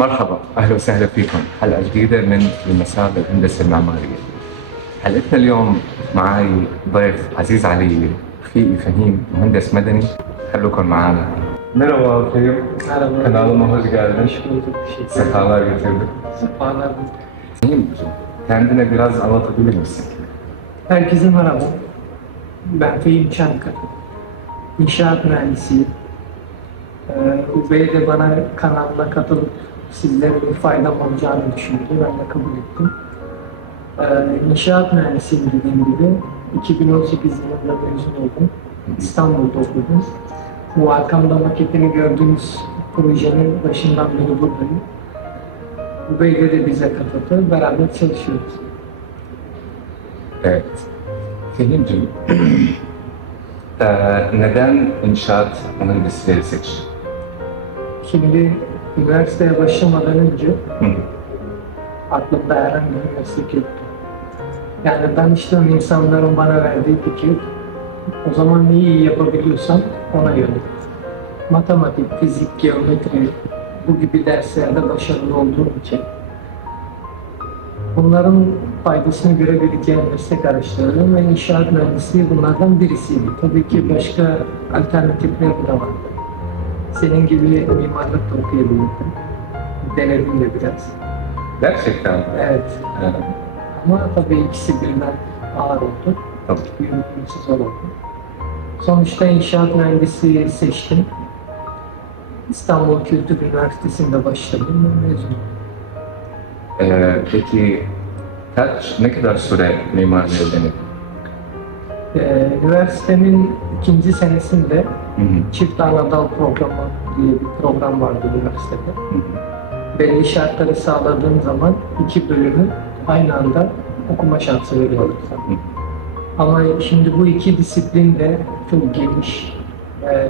مرحبا، أهلا وسهلا فيكم حلقة جديدة من المساء بالهندسة المعمارية. حلقتنا اليوم معي ضيف عزيز علي، رفيقي فهيم، مهندس مدني. خلوكم معنا. Merhaba Fehim. Merhaba. Kanalıma hoş geldin. Hoş bulduk. Teşekkür ederim. Sefalar getirdin. Sefalar. Fehimciğim, kendine biraz anlatabilir misin? Herkese merhaba. Ben Fehim Çankaya. İnşaat mühendisiyim. Bey de bana kanalına katılıp sizlere bir faydam olacağını düşündü. Ben de kabul ettim. İnşaat mühendisiyim dediğim gibi. 2018 yılında mezun oldum. İstanbul'da okudum. Bu arkamda maketini gördüğünüz projenin başından beri buradayım. Bey'le de bize katıldı. Beraber çalışıyoruz. Evet. Fehimciğim, neden inşaat mühendisliği seçtin? Şimdi üniversiteye başlamadan önce Hı. aklımda herhangi bir meslek yoktu. Yani danıştığım insanların bana verdiği fikir, o zaman neyi iyi yapabiliyorsam ona yönelik. Matematik, fizik, geometri, bu gibi derslerde başarılı olduğum için bunların faydasını görebileceğim meslek araştırdım ve inşaat mühendisliği bunlardan birisiydi. Tabii ki başka alternatifler de vardı. Senin gibi mimarlık da okuyabilirdim. Denedim de biraz. Gerçekten. Evet. Ee, Ama tabii ikisi birden ağır oldu. Tabii. Yürütmesi zor oldu. Sonuçta inşaat mühendisliği seçtim. İstanbul Kültür Üniversitesi'nde başladım ve mezun oldum. Peki ne kadar süre mimarlığı denedin? Üniversitemin ikinci senesinde Hı hı. çift anadal programı diye bir program vardı üniversitede. Hı hı. Belli şartları sağladığım zaman iki bölümü aynı anda okuma şansı veriyordu. Hı. Ama şimdi bu iki disiplin de çok geniş ve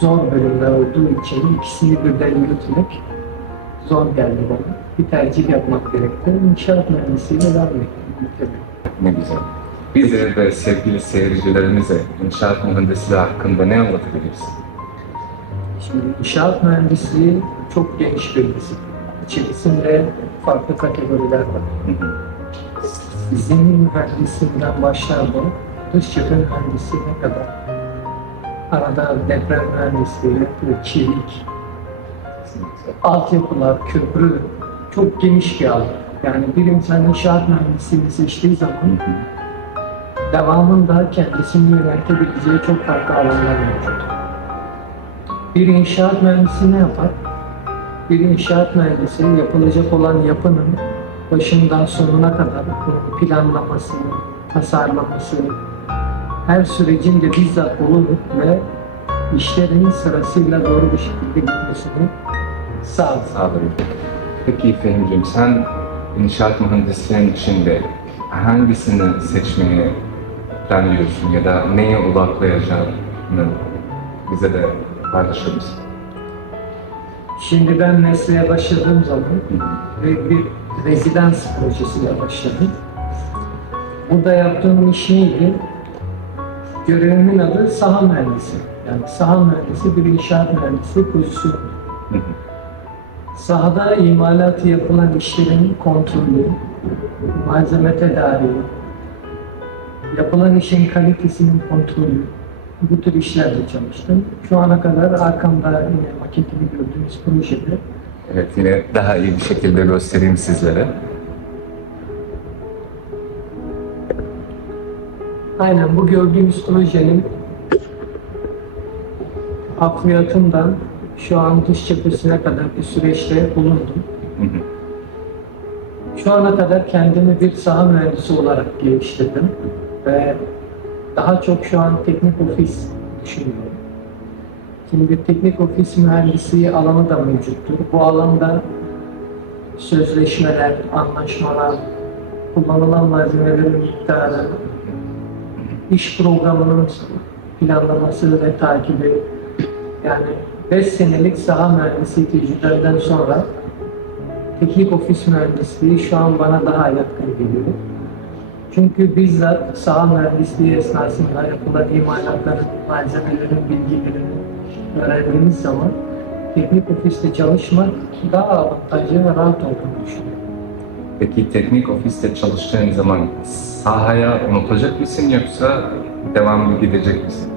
zor bölümler olduğu için ikisini birden yürütmek zor geldi bana. Bir tercih yapmak gerekti. İnşaat mühendisliğiyle devam ettim. Ne güzel. Bize ve sevgili seyircilerimize inşaat mühendisliği hakkında ne anlatabilirsin? Şimdi inşaat mühendisliği çok geniş bir disiplin. İçerisinde farklı kategoriler var. Hı hı. Zemin mühendisinden başlar bu, dış cephe mühendisliğine kadar. Arada deprem mühendisliği, çelik, altyapılar, köprü, çok geniş bir alan. Yani bir insan inşaat mühendisliğini seçtiği zaman Hı hı. devamında kendisini yönetebileceği çok farklı alanlar mevcut. Bir inşaat mühendisi ne yapar? Bir inşaat mühendisi yapılacak olan yapının başından sonuna kadar planlaması, tasarlaması, her sürecin de bizzat bulunur ve işlerin sırasıyla doğru bir şekilde gitmesini sağlar. Sağlarım. Peki Fehimciğim, sen inşaat mühendisliğinin içinde hangisini seçmeyi planlıyorsun ya da neye odaklayacağını bize de paylaşır mısın? Şimdi ben mesleğe başladığım zaman Hı hı. ve bir rezidans projesiyle başladım. Burada yaptığım iş neydi? Görevimin adı saha mühendisi. Yani saha mühendisi bir inşaat mühendisi pozisyonu. Hı hı. Sahada imalatı yapılan işlerin kontrolü, malzeme tedariği, yapılan işin kalitesinin kontrolü, bu tür işlerde çalıştım. Şu ana kadar arkamda yine maketini gördüğünüz projede Evet, yine daha iyi bir şekilde göstereyim sizlere. aynen bu gördüğünüz projenin hafriyatından şu an dış cephesine kadar bir süreçte bulundum. Hı hı. Şu ana kadar kendimi bir saha mühendisi olarak geliştirdim ve daha çok şu an teknik ofis düşünüyorum. Şimdi bir teknik ofis mühendisliği alanı da mevcuttur. Bu alanda sözleşmeler, anlaşmalar, kullanılan malzemelerin miktarı, iş programının planlaması ve takibi, yani 5 senelik saha mühendisliği tecrübemden sonra teknik ofis mühendisliği şu an bana daha yatkın geliyor. Çünkü bizzat saha mühendisliği esnasında yapılan imalatların, malzemelerin bilgilerini öğrendiğimiz zaman teknik ofiste çalışmak daha avantajlı ve rahat olduğunu düşünüyorum. Peki teknik ofiste çalıştığın zaman sahaya unutacak mısın yoksa devamlı gidecek misin?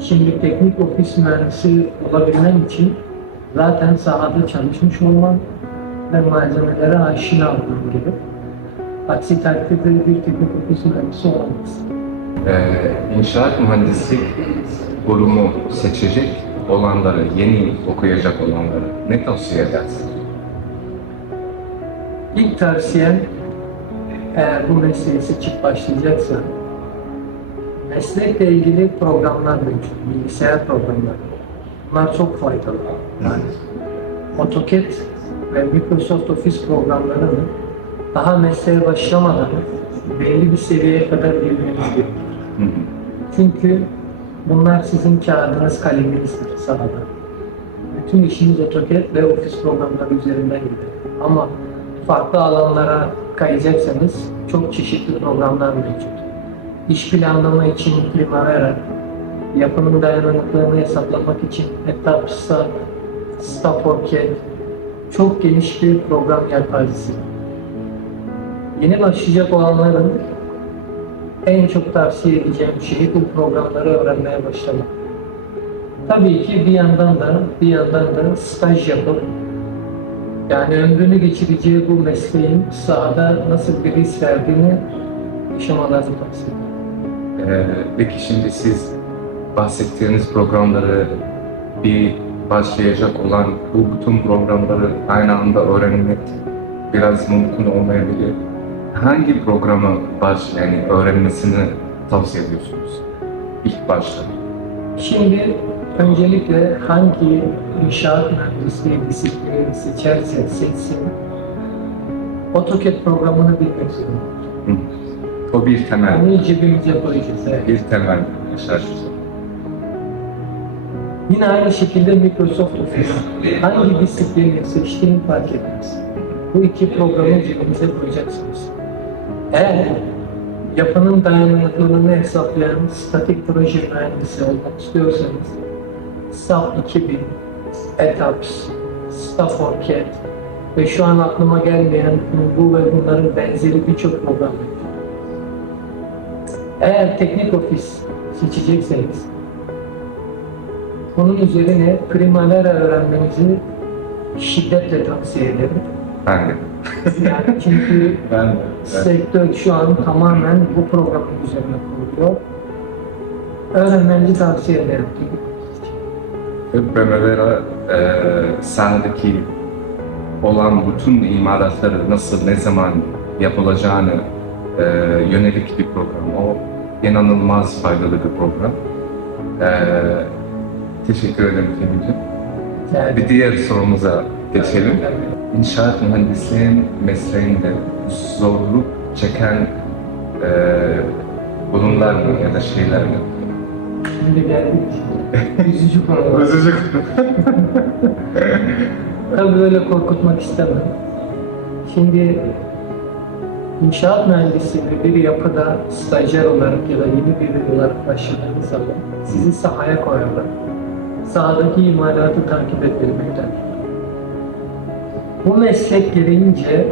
Şimdi teknik ofis mühendisi olabilmen için zaten sahada çalışmış olman ve malzemelere aşina olman gerek. Aksi takdirde bir teknik ofis mühendisi olamaz. İnşaat mühendislik bölümü seçecek olanları, yeni okuyacak olanları ne tavsiye edersin? İlk tavsiyem, eğer bu mesleği seçip başlayacaksan, meslekle ilgili programlar mevcut, bilgisayar programları. Bunlar çok faydalı. Yani AutoCAD ve Microsoft Office programlarını daha mesleğe başlamadan belli bir seviyeye kadar bilmeniz gerekiyor. Hı hı. Çünkü bunlar sizin kağıdınız, kaleminizdir sahada. Bütün işiniz AutoCAD ve Office programları üzerinden gider. Ama farklı alanlara kayacaksanız çok çeşitli programlar mevcut. İş planlama için Primavera, yapının dayanıklılığını hesaplamak için Etapsat, StafOrCAD, çok geniş bir program yelpazesi. Yeni başlayacak olanların en çok tavsiye edeceğim şey bu programları öğrenmeye başlamak. Tabii ki bir yandan da staj yapıp, yani ömrünü geçireceği bu mesleğin sahada nasıl bir risk verdiğini yaşamalarını tavsiye ederim. Peki şimdi siz bahsettiğiniz programları bir başlayacak olan bu bütün programları aynı anda öğrenmek biraz mümkün olmayabilir. Hangi programı yani öğrenmesini tavsiye ediyorsunuz ilk başta? Şimdi öncelikle hangi inşaat mühendisliği disiplini seçerse seçsin, AutoCAD programını bilmek zorunda. Hı. O bir temel. Onu cebimize koyacağız. Evet. Bir temel. Şart. Yine aynı şekilde Microsoft Office. Hangi disiplini seçtiğini fark etmez. Bu iki programı cebimize koyacaksınız. Eğer yapının dayanıklılığını hesaplayan statik proje mühendisi olmak istiyorsanız SAP 2000, ETAPS, StafOrCAD ve şu an aklıma gelmeyen bu ve bunların benzeri birçok program var. Eğer teknik ofis seçecekseniz bunun üzerine Primavera öğrenmenizi şiddetle tavsiye ederim. Ben de. Yani çünkü Ben de. sektör şu an tamamen bu programın üzerine kuruluyor. Öğrenmenizi tavsiye ederim. Primavera sahadaki olan bütün imalatları nasıl, ne zaman yapılacağını yönelik bir program. O inanılmaz faydalı bir program. Teşekkür ederim Fehmi'ciğim. Yani, Bir diğer sorumuza geçelim. İnşaat mühendisliğin mesleğinde zorluk çeken bulunlar mı ya da şeyler mi? şimdi geldik. Üzücü konu. Üzücü. Tabii böyle korkutmak istemem. Şimdi inşaat mühendisliğinde bir yapıda stajyer olarak ya da yeni biri olarak başladığınız zaman sizi sahaya koyarlar. Sahadaki imalatı takip ettirmekten. Bu meslek gereğince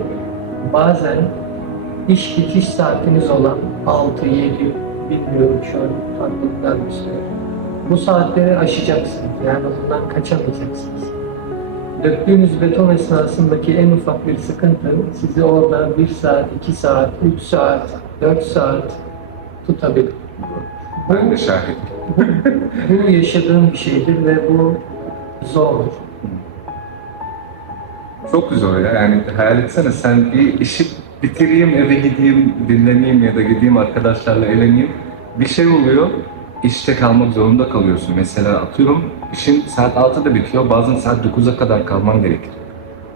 bazen iş bitiş saatiniz olan 6-7, bilmiyorum şu an farklılıklar mı söylüyorum. Bu saatleri aşacaksınız, yani bundan kaçamayacaksınız. Döktüğünüz beton esnasındaki en ufak bir sıkıntı sizi orada 1 saat, 2 saat, 3 saat, 4 saat tutabilir. Ben de şahit. Bu yaşadığım bir şeydir ve bu zordur. Çok zor ya. Yani hayal etsene sen bir işi bitireyim, eve gideyim, dinleneyim ya da gideyim arkadaşlarla eğleneyim. Bir şey oluyor, işte kalmak zorunda kalıyorsun. Mesela atıyorum, işin saat 6'da bitiyor, bazen saat 9'a kadar kalman gerekir.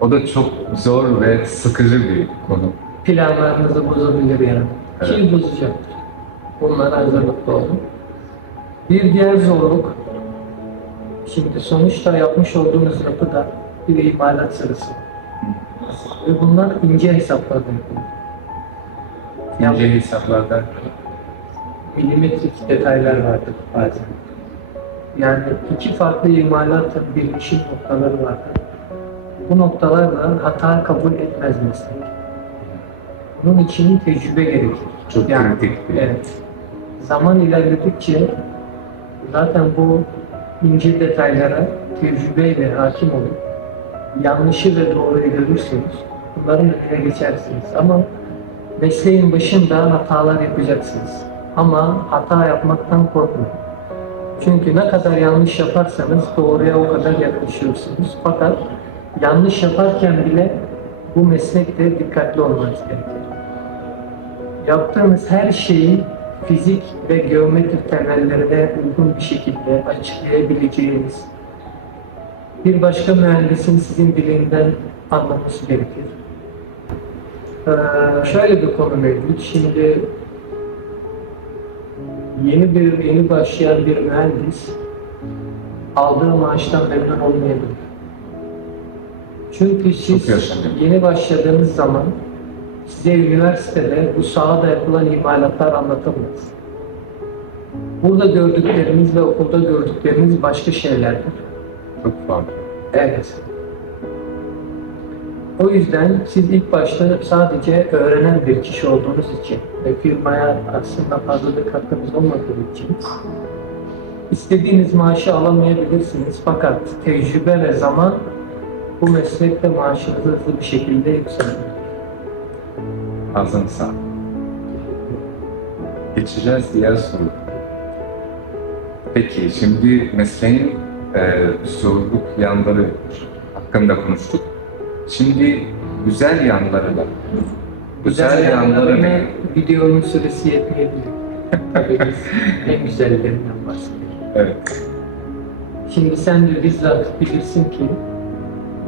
O da çok zor ve sıkıcı bir konu. Planlarınızı bozabilir yani. Evet. Kim bozacaktır? Bunlara hazırlıklı olun. Bir diğer zorluk, şimdi sonuçta yapmış olduğunuz yapıda bir imalat sırası. Ve bunlar ince hesaplarla yapılıyor. İnce hesaplarda Milimetrik detaylar vardır bazen. Yani iki farklı imalat birleşim noktaları vardır. Bu noktalarla hata kabul etmez meslek. Bunun için tecrübe gerekir. Çok kritik bir- Evet. Zaman ilerledikçe zaten bu ince detaylara tecrübeyle hakim olup yanlışı ve doğruyu görürseniz bunların önüne geçersiniz. Ama mesleğin başında hatalar yapacaksınız. Ama hata yapmaktan korkmayın. Çünkü ne kadar yanlış yaparsanız doğruya o kadar yaklaşıyorsunuz. Fakat yanlış yaparken bile bu meslekte dikkatli olmanız gerekir. Yaptığınız her şeyin fizik ve geometri temellerine uygun bir şekilde açıklayabileceğiniz bir başka mühendisin sizin dilinden anlaması gerekir. Şöyle bir konu mevcut. Şimdi yeni başlayan bir mühendis aldığı maaştan memnun olmayabilir. Çünkü siz Çok yaşanıyor. yeni başladığınız zaman size üniversitede bu sahada yapılan imalatlar anlatamaz. Burada gördükleriniz ve okulda gördükleriniz başka şeylerdir. Çok farklı. Evet. O yüzden siz ilk başta sadece öğrenen bir kişi olduğunuz için ve firmaya aslında fazla bir katkınız olmadığı için istediğiniz maaşı alamayabilirsiniz. Fakat tecrübe ve zaman bu meslekte maaşınızı hızlı bir şekilde yükselir. Ağzını sağ. Geçeceğiz diğer soru. Peki şimdi mesleğin zorluk yanları hakkında konuştuk. Şimdi güzel yanları da. Güzel yanları ne? Videonun süresi yetmeyebilir. Tabii biz en güzellerinden bahsedelim. Evet. Şimdi sen de bizzat bilirsin ki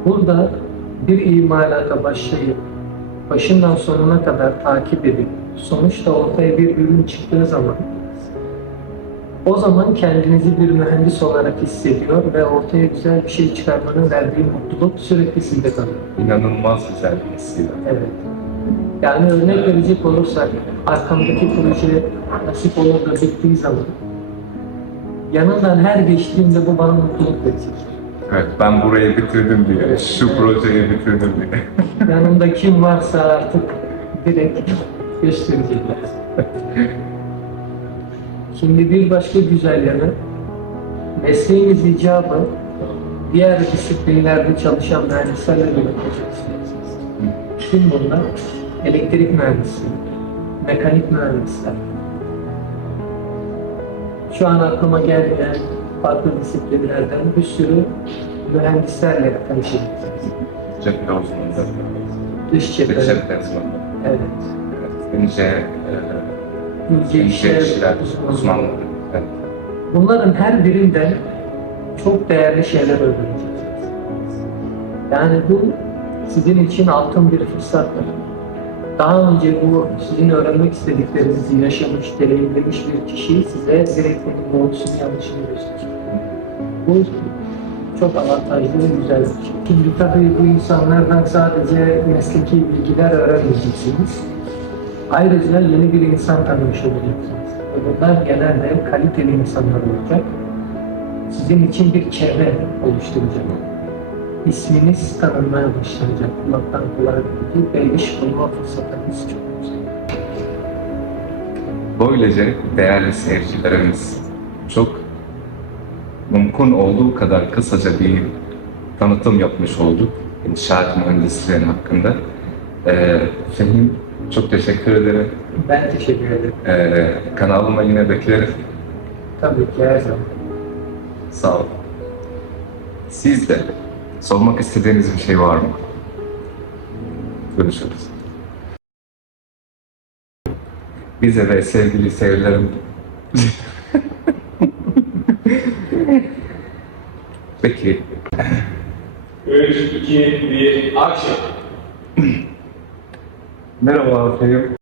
burada bir imalata başlayıp başından sonuna kadar takip edip sonuçta ortaya bir ürün çıktığı zaman o zaman kendinizi bir mühendis olarak hissediyor ve ortaya güzel bir şey çıkarmanın verdiği mutluluk sürekli sizde kalıyor. İnanılmaz güzel bir hissiyat. Evet. Yani örnek verecek olursak arkamdaki proje nasip olur da bittiği zaman yanından her geçtiğimde bu bana mutluluk verecek. Evet, ben burayı bitirdim diye, şu projeyi bitirdim diye. Yanımda kim varsa artık direkt gösterecekler. Şimdi bir başka güzel yanı, mesleğiniz icabı diğer disiplinlerde çalışan mühendislerle birlikte çalışacaksınız. Tüm bunlar elektrik mühendisliği, mekanik mühendisler. Şu an aklıma gelmeyen farklı disiplinlerden bir sürü mühendislerle tanışacaksınız. Cephe uzmanı. Dış cephe. Cephe uzmanı. Evet. İnce İnce işler uzmanlığı. Evet. Bunların her birinden çok değerli şeyler öğreneceksiniz. Yani bu sizin için altın bir fırsattır. Daha önce bu sizin öğrenmek istediklerinizi yaşamış, deneyimlemiş bir kişi size direkt bunun doğrusunu yanlışını gösterecek. Bu çok avantajlı ve güzel bir şey. Şimdi tabii bu insanlardan sadece mesleki bilgiler öğrenmeyeceksiniz. Ayrıca yeni bir insan tanımış olacaksınız. Ve bunlar genelde kaliteli insanlar olacak. Sizin için bir çevre oluşturacak. İsminiz tanınmaya başlayacak. Kulaktan kulağa gidecek ve iş bulma fırsatınız çok yüksek. Böylece değerli seyircilerimiz çok mümkün olduğu kadar kısaca bir tanıtım yapmış olduk inşaat mühendisliğinin hakkında. Fehim, çok teşekkür ederim. Ben teşekkür ederim. Kanalıma yine beklerim. Tabii ki her zaman. Sağ olun. Siz de sormak istediğiniz bir şey var mı? Görüşürüz. Bize ve sevgili seyircilerim. Peki. 3, 2, 1, action! Merhaba Fehim.